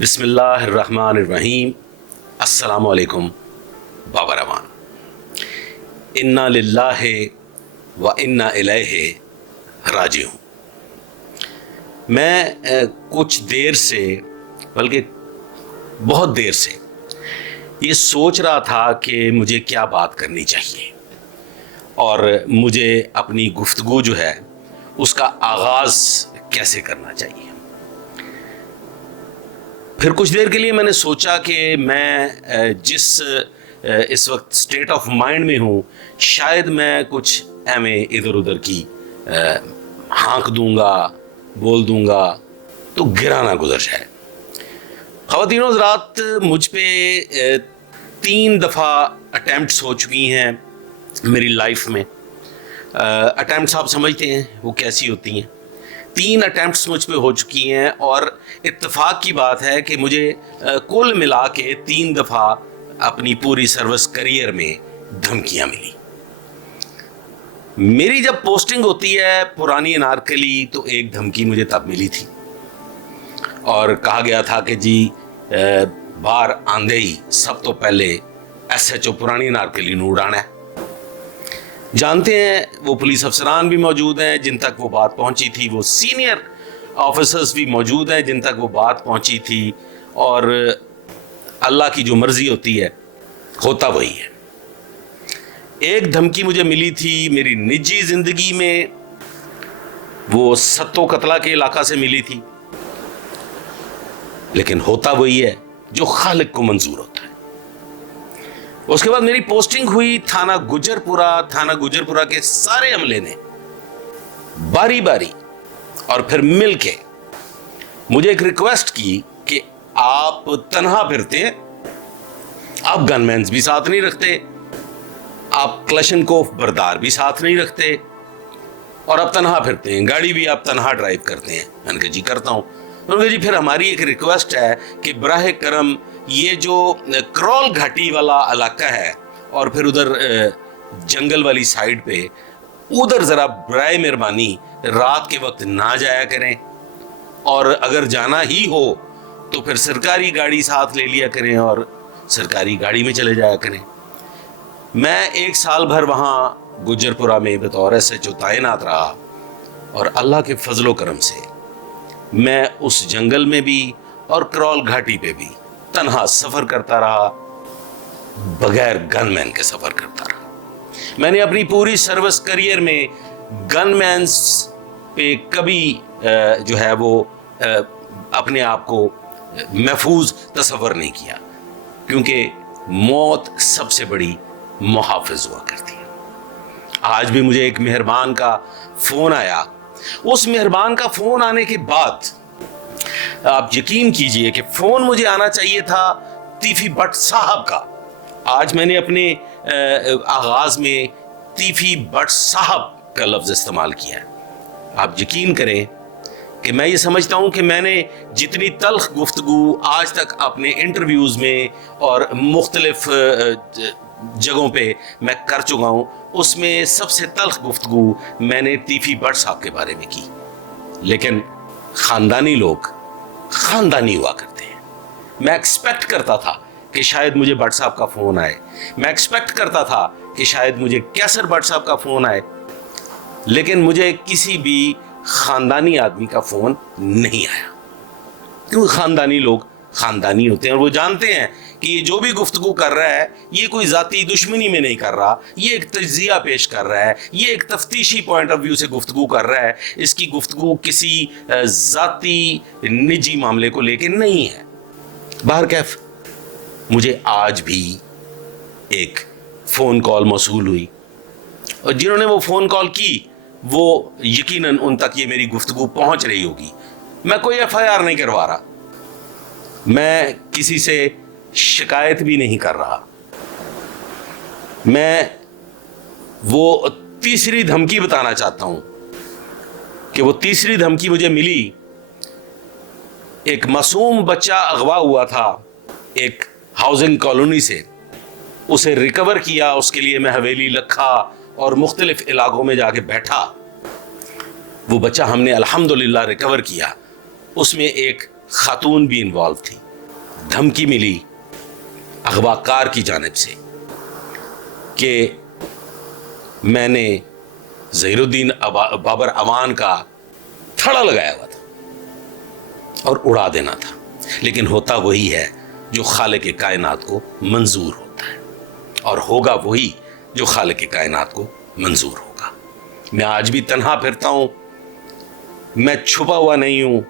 بسم اللہ الرحمن الرحیم۔ السلام علیکم بابا رحمان۔ انا للہ و انا الیہ راجعون۔ میں کچھ دیر سے بلکہ بہت دیر سے یہ سوچ رہا تھا کہ مجھے کیا بات کرنی چاہیے اور مجھے اپنی گفتگو جو ہے اس کا آغاز کیسے کرنا چاہیے۔ پھر کچھ دیر کے لیے میں نے سوچا کہ میں جس اس وقت اسٹیٹ آف مائنڈ میں ہوں شاید میں کچھ ایویں ادھر ادھر کی ہانک دوں گا، بول دوں گا تو گرا نہ گزر جائے۔ خواتین و حضرات، مجھ پہ 3 دفعہ اٹیمپٹس ہو چکی ہیں میری لائف میں۔ اٹیمپٹس آپ سمجھتے ہیں وہ کیسی ہوتی ہیں۔ 3 اٹیمپٹس مجھ پہ ہو چکی ہیں اور اتفاق کی بات ہے کہ مجھے کل ملا کے 3 دفعہ اپنی پوری سروس کریئر میں دھمکیاں ملی۔ میری جب پوسٹنگ ہوتی ہے پرانی انارکلی تو ایک دھمکی مجھے تب ملی تھی اور کہا گیا تھا کہ جی باہر آندے ہی سب تو پہلے SHO پرانی انارکلی نو اڑانا ہے۔ جانتے ہیں وہ پولیس افسران بھی موجود ہیں جن تک وہ بات پہنچی تھی، وہ سینئر آفیسرز بھی موجود ہیں جن تک وہ بات پہنچی تھی، اور اللہ کی جو مرضی ہوتی ہے ہوتا وہی ہے۔ ایک دھمکی مجھے ملی تھی میری نجی زندگی میں، وہ ستو قتلہ کے علاقہ سے ملی تھی، لیکن ہوتا وہی ہے جو خالق کو منظور ہوتا ہے۔ اس کے بعد میری پوسٹنگ ہوئی تھانہ گجرپورہ۔ تھانہ گجرپورہ کے سارے عملے نے باری باری اور پھر مل کے مجھے ایک ریکویسٹ کی کہ آپ تنہا پھرتے ہیں، آپ گن مینز بھی ساتھ نہیں رکھتے، آپ کلشنکوف بردار بھی ساتھ نہیں رکھتے، اور آپ تنہا پھرتے ہیں، گاڑی بھی آپ تنہا ڈرائیو کرتے ہیں۔ میں نے کہا جی کرتا ہوں۔ انہوں نے کہا جی پھر ہماری ایک ریکویسٹ ہے کہ براہ کرم یہ جو کرول گھاٹی والا علاقہ ہے اور پھر ادھر جنگل والی سائیڈ پہ ادھر ذرا برائے مہربانی رات کے وقت نہ جایا کریں، اور اگر جانا ہی ہو تو پھر سرکاری گاڑی ساتھ لے لیا کریں اور سرکاری گاڑی میں چلے جایا کریں۔ میں 1 سال بھر وہاں گجرپورہ میں بطور SHO تعینات رہا، اور اللہ کے فضل و کرم سے میں اس جنگل میں بھی اور کرول گھاٹی پہ بھی تنہا سفر کرتا رہا، بغیر گن مین کے سفر کرتا رہا۔ میں نے اپنی پوری سروس کریئر میں گن مینز پہ کبھی جو ہے وہ اپنے آپ کو محفوظ تصور نہیں کیا، کیونکہ موت سب سے بڑی محافظ ہوا کرتی ہے۔ آج بھی مجھے ایک مہربان کا فون آیا، اس مہربان کا فون آنے کے بعد آپ یقین کیجئے کہ فون مجھے آنا چاہیے تھا تیفی بٹ صاحب کا۔ آج میں نے اپنے آغاز میں تیفی بٹ صاحب کا لفظ استعمال کیا ہے۔ آپ یقین کریں کہ میں یہ سمجھتا ہوں کہ میں نے جتنی تلخ گفتگو آج تک اپنے انٹرویوز میں اور مختلف جگہوں پہ میں کر چکا ہوں، اس میں سب سے تلخ گفتگو میں نے تیفی بٹ صاحب کے بارے میں کی۔ لیکن خاندانی لوگ خاندانی ہوا کرتے ہیں۔ میں ایکسپیکٹ کرتا تھا کہ شاید مجھے بٹ صاحب کا فون آئے، میں ایکسپیکٹ کرتا تھا کہ شاید مجھے کیسر بٹ صاحب کا فون آئے، لیکن مجھے کسی بھی خاندانی آدمی کا فون نہیں آیا، کیونکہ خاندانی لوگ خاندانی ہوتے ہیں اور وہ جانتے ہیں کہ یہ جو بھی گفتگو کر رہا ہے یہ کوئی ذاتی دشمنی میں نہیں کر رہا، یہ ایک تجزیہ پیش کر رہا ہے، یہ ایک تفتیشی پوائنٹ آف ویو سے گفتگو کر رہا ہے، اس کی گفتگو کسی ذاتی نجی معاملے کو لے کے نہیں ہے۔ بہرکیف مجھے آج بھی ایک فون کال موصول ہوئی، اور جنہوں نے وہ فون کال کی وہ یقیناً ان تک یہ میری گفتگو پہنچ رہی ہوگی۔ میں کوئی FIR نہیں کروا رہا، میں کسی سے شکایت بھی نہیں کر رہا، میں وہ تیسری دھمکی بتانا چاہتا ہوں کہ وہ تیسری دھمکی مجھے ملی۔ ایک معصوم بچہ اغوا ہوا تھا ایک ہاؤسنگ کالونی سے، اسے ریکور کیا، اس کے لیے میں حویلی لکھا اور مختلف علاقوں میں جا کے بیٹھا۔ وہ بچہ ہم نے الحمدللہ ریکور کیا، اس میں ایک خاتون بھی انوالو تھی۔ دھمکی ملی اغواکار کی جانب سے کہ میں نے ظہیر الدین بابر امان کا تھڑا لگایا ہوا تھا اور اڑا دینا تھا، لیکن ہوتا وہی ہے جو خالق کائنات کو منظور ہوتا ہے، اور ہوگا وہی جو خالق کائنات کو منظور ہوگا۔ میں آج بھی تنہا پھرتا ہوں، میں چھپا ہوا نہیں ہوں۔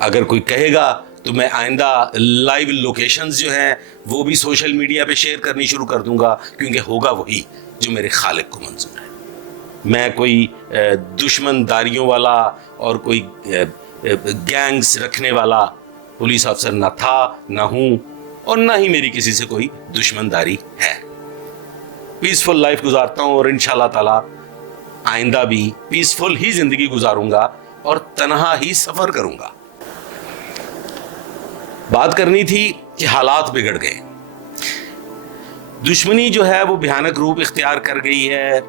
اگر کوئی کہے گا تو میں آئندہ لائیو لوکیشنز جو ہیں وہ بھی سوشل میڈیا پہ شیئر کرنی شروع کر دوں گا، کیونکہ ہوگا وہی جو میرے خالق کو منظور ہے۔ میں کوئی دشمن داریوں والا اور کوئی گینگز رکھنے والا پولیس افسر نہ تھا، نہ ہوں، اور نہ ہی میری کسی سے کوئی دشمن داری ہے۔ پیسفل لائف گزارتا ہوں، اور انشاءاللہ تعالی آئندہ بھی پیسفل ہی زندگی گزاروں گا اور تنہا ہی سفر کروں گا۔ بات کرنی تھی کہ حالات بگڑ گئے، دشمنی جو ہے وہ بھیانک روپ اختیار کر گئی ہے،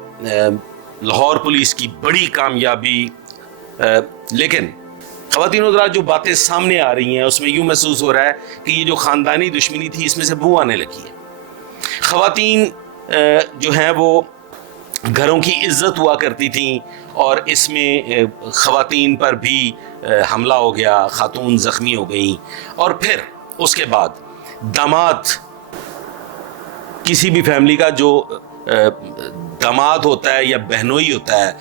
لاہور پولیس کی بڑی کامیابی، لیکن خواتین حضرات جو باتیں سامنے آ رہی ہیں اس میں یوں محسوس ہو رہا ہے کہ یہ جو خاندانی دشمنی تھی اس میں سے بو آنے لگی ہے۔ خواتین جو ہیں وہ گھروں کی عزت ہوا کرتی تھیں، اور اس میں خواتین پر بھی حملہ ہو گیا، خاتون زخمی ہو گئیں، اور پھر اس کے بعد داماد، کسی بھی فیملی کا جو داماد ہوتا ہے یا بہنوئی ہوتا ہے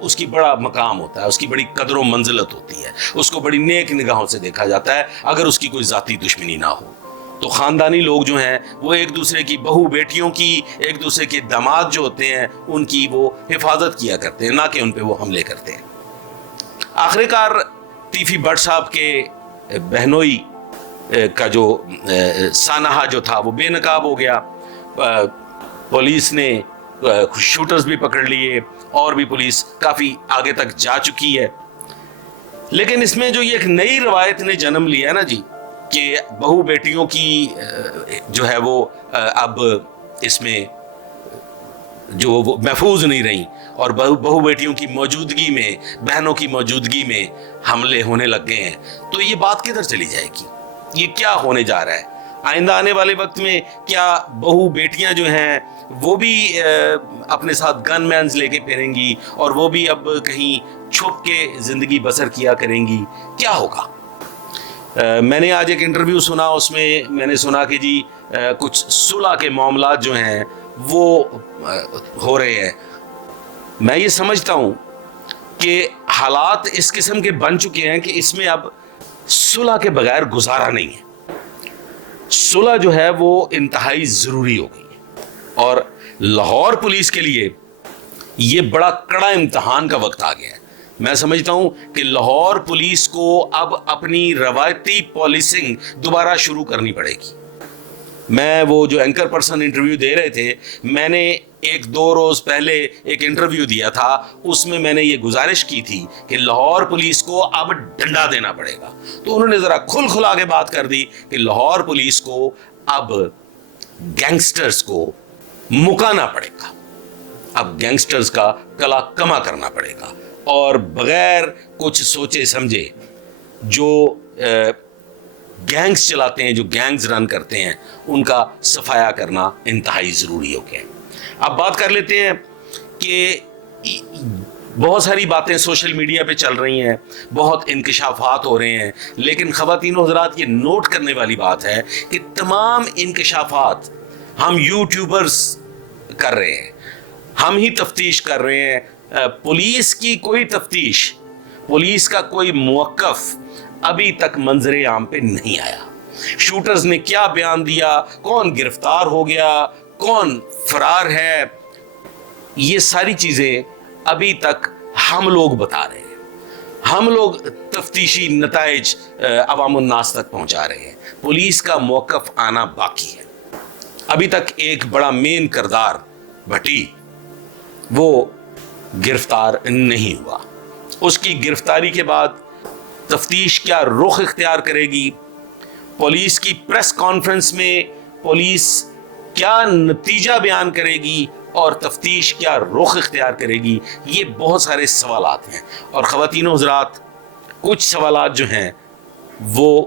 اس کی بڑا مقام ہوتا ہے، اس کی بڑی قدر و منزلت ہوتی ہے، اس کو بڑی نیک نگاہوں سے دیکھا جاتا ہے اگر اس کی کوئی ذاتی دشمنی نہ ہو۔ تو خاندانی لوگ جو ہیں وہ ایک دوسرے کی بہو بیٹیوں کی، ایک دوسرے کے داماد جو ہوتے ہیں ان کی وہ حفاظت کیا کرتے ہیں، نہ کہ ان پہ وہ حملے کرتے ہیں۔ آخر کار ٹیفی بٹ صاحب کے بہنوئی کا جو سانحہ جو تھا وہ بے نقاب ہو گیا، پولیس نے شوٹرز بھی پکڑ لیے، اور بھی پولیس کافی آگے تک جا چکی ہے۔ لیکن اس میں جو یہ ایک نئی روایت نے جنم لیا ہے نا جی، کہ بہو بیٹیوں کی جو ہے وہ اب اس میں جو وہ محفوظ نہیں رہیں، اور بہو بیٹیوں کی موجودگی میں، بہنوں کی موجودگی میں حملے ہونے لگ گئے ہیں، تو یہ بات کدھر چلی جائے گی؟ یہ کیا ہونے جا رہا ہے؟ آئندہ آنے والے وقت میں کیا بہو بیٹیاں جو ہیں وہ بھی اپنے ساتھ گن مینز لے کے پھریں گی، اور وہ بھی اب کہیں چھپ کے زندگی بسر کیا کریں گی؟ کیا ہوگا؟ میں نے آج ایک انٹرویو سنا، اس میں میں نے سنا کہ جی کچھ صلح کے معاملات جو ہیں وہ ہو رہے ہیں۔ میں یہ سمجھتا ہوں کہ حالات اس قسم کے بن چکے ہیں کہ اس میں اب صلح کے بغیر گزارا نہیں ہے۔ صلح جو ہے وہ انتہائی ضروری ہو گئی ہے، اور لاہور پولیس کے لیے یہ بڑا کڑا امتحان کا وقت آ گیا ہے۔ میں سمجھتا ہوں کہ لاہور پولیس کو اب اپنی روایتی پولیسنگ دوبارہ شروع کرنی پڑے گی۔ میں وہ جو اینکر پرسن انٹرویو دے رہے تھے، میں نے ایک دو روز پہلے ایک انٹرویو دیا تھا، اس میں میں نے یہ گزارش کی تھی کہ لاہور پولیس کو اب ڈنڈا دینا پڑے گا، تو انہوں نے ذرا کھلا کے بات کر دی کہ لاہور پولیس کو اب گینگسٹرز کو مکانا پڑے گا، اب گینگسٹرز کا کلا کما کرنا پڑے گا، اور بغیر کچھ سوچے سمجھے جو گینگز چلاتے ہیں، جو گینگز رن کرتے ہیں، ان کا صفایا کرنا انتہائی ضروری ہو گیا۔ اب بات کر لیتے ہیں کہ بہت ساری باتیں سوشل میڈیا پہ چل رہی ہیں، بہت انکشافات ہو رہے ہیں، لیکن خواتین و حضرات یہ نوٹ کرنے والی بات ہے کہ تمام انکشافات ہم یوٹیوبرز کر رہے ہیں، ہم ہی تفتیش کر رہے ہیں۔ پولیس کی کوئی تفتیش، پولیس کا کوئی موقف ابھی تک منظر عام پہ نہیں آیا۔ شوٹرز نے کیا بیان دیا، کون گرفتار ہو گیا، کون فرار ہے، یہ ساری چیزیں ابھی تک ہم لوگ بتا رہے ہیں، ہم لوگ تفتیشی نتائج عوام الناس تک پہنچا رہے ہیں۔ پولیس کا موقف آنا باقی ہے۔ ابھی تک ایک بڑا مین کردار بھٹی وہ گرفتار نہیں ہوا۔ اس کی گرفتاری کے بعد تفتیش کیا رخ اختیار کرے گی، پولیس کی پریس کانفرنس میں پولیس کیا نتیجہ بیان کرے گی، اور تفتیش کیا رخ اختیار کرے گی، یہ بہت سارے سوالات ہیں۔ اور خواتین و حضرات، کچھ سوالات جو ہیں وہ